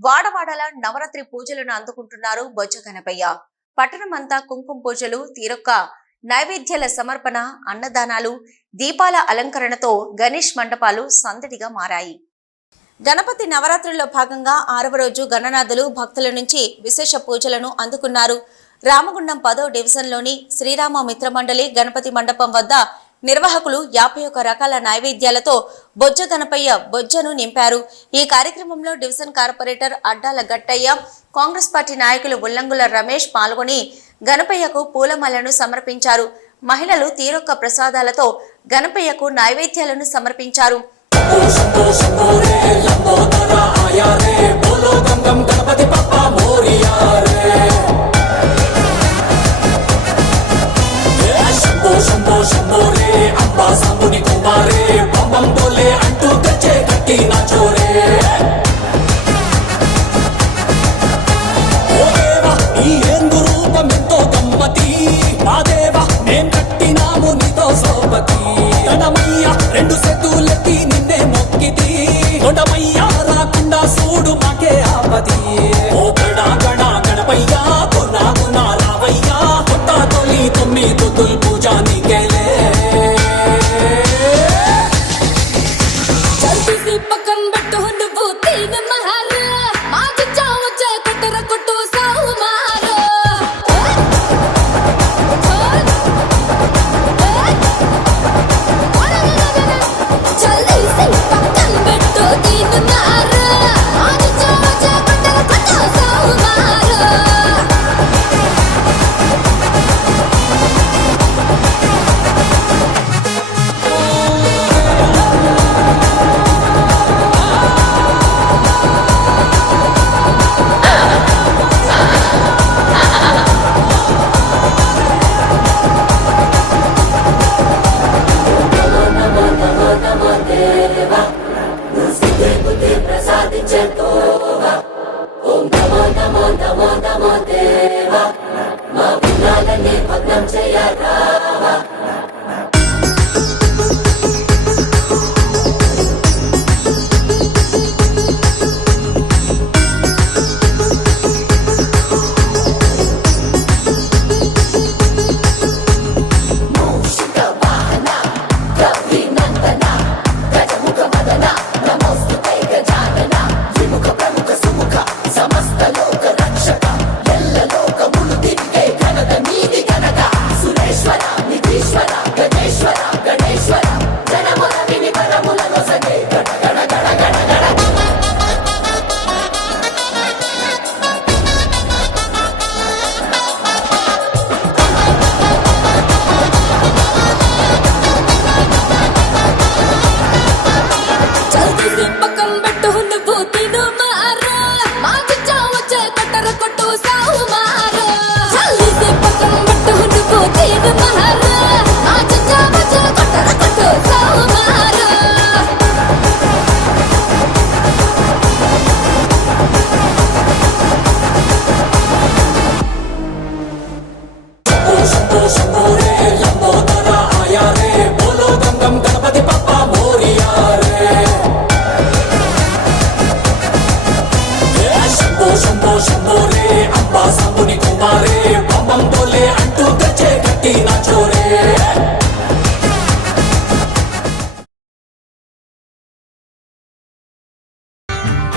వాడవాడల నవరాత్రి పూజలను అందుకుంటున్నారు బొజ్జ గణపయ్య. పట్టణమంతా కుంకుమ పూజలు, తీరొక్క నైవేద్యాల సమర్పణ, అన్నదానాలు, దీపాల అలంకరణతో గణేష్ మండపాలు సందడిగా మారాయి. గణపతి నవరాత్రుల్లో భాగంగా 6వ రోజు గణనాథులు భక్తుల నుంచి విశేష పూజలను అందుకున్నారు. రామగుండం 10వ డివిజన్లోని శ్రీరామ మిత్రమండలి గణపతి మండపం వద్ద నిర్వాహకులు 51 రకాల నైవేద్యాలతో బొజ్జ గణపయ్య బొజ్జను నింపారు. ఈ కార్యక్రమంలో division corporator Addala Gattaiah, Congress party నాయకులు ఉల్లంగుల రమేష్ పాల్గొని గణపయ్యకు పూలమాలను సమర్పించారు. మహిళలు తీరొక్క ప్రసాదాలతో గణపయ్యకు నైవేద్యాలను సమర్పించారు. రెండు సెతులెత్తి నిన్నే మొక్కితి కొండమయ్యా రాకుండా సూడు మాకే ఆపది. ఓ గడా గడా గణపయ్యా కొన్నా గునా రావయ్యా కొత్త తొలి 9 పూజ నీకేలే. చల్పిసి పక్కన పెట్టు నువ్వు తీన మహాలు మాకు చావచ్చే కొట్టర కొట్టు సావుమారు. చల్పిసి పక్కన పెట్టు తీన మహాలు మాకు చావచ్చే కొట్టర కొట్టు సావుమారు. ఓం నమో నమో నమో నమో దేవా మా విఘ్నాలన్నీ భగ్నం చేయరా.